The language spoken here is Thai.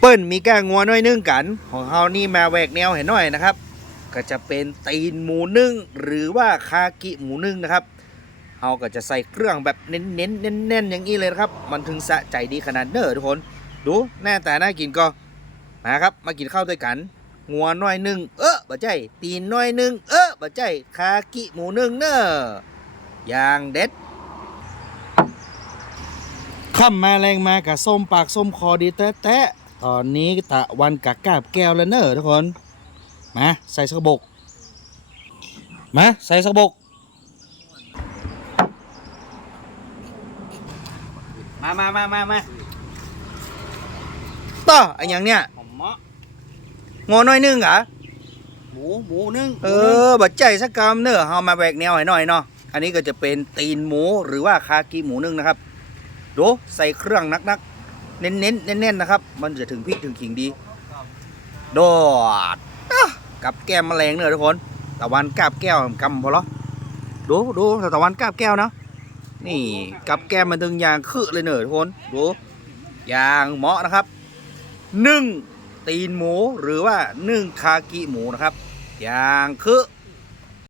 เปิ้นมีแก้งัวน้อยนึ่งกัน ของเฮานี่มาแหวกแนวเห็นหน่อยนะครับ ก็จะเป็นตีนหมูนึ่งหรือว่าคากิหมูนึ่งนะครับเฮาก็จะใส่เครื่องแบบเน้นๆเน้นๆอย่างนี้เลยนะครับ มันถึงสะใจดีขนาดเน้อทุกคน ดูแน่แต่น่ากินก็มาครับ มากินข้าวด้วยกัน งัวน้อยนึ่งเออบ่ใจ ตีนน้อยนึ่งเออบ่ใจคากิหมูนึ่งเน้ออย่างเด็ดค่ำมาแรงมากับส้มปากส้มคอดีแตะๆ ตอนนี้ตะวันกะกาบแก้วแล้วเน้อทุกคน มา ใส่สกบก มา ใส่สกบก มามามามามาต่ออันอย่างเนี้ยผมเมาะงอน้อยหนึงเหรอหมูหมูนึ่งเออบัดใจสักกำเนอะเฮามาแบกแนวให้หน่อยเนาะอันนี้ก็จะเป็นตีนหมูหรือว่าคากิหมูนึ่งนะครับดูใส่เครื่องนัก ๆเน้นเน้นๆนะครับ มันจะถึงพริกถึงขิงดี โดดกับแก้มแมลงเนอะทุกคน ตะวันกาบแก้วกำพอเหรอดูดูตะวันกาบแก้วนะ นี่กับแก้มมันตึงยางคือเลยเนอะทุกคน ดูยางเหมาะนะครับ นึ่งตีนหมูหรือว่านึ่งคากิหมูนะครับ อย่างคือ